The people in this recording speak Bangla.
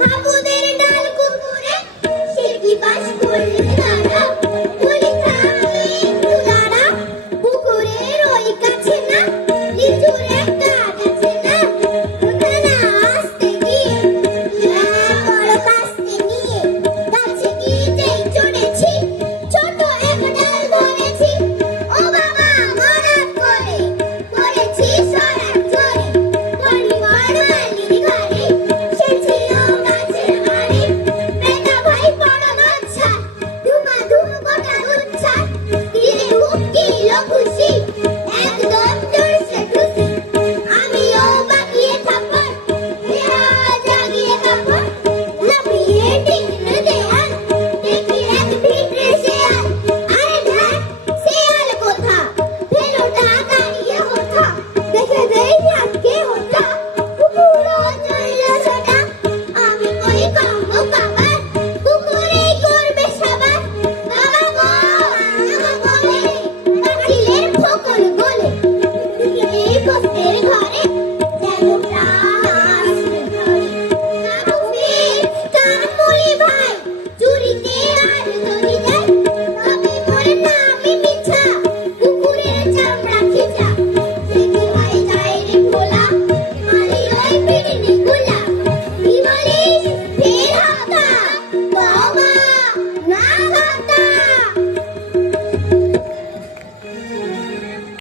হাবুদের ডাল কুকুরে সে কি বাস করলে? you.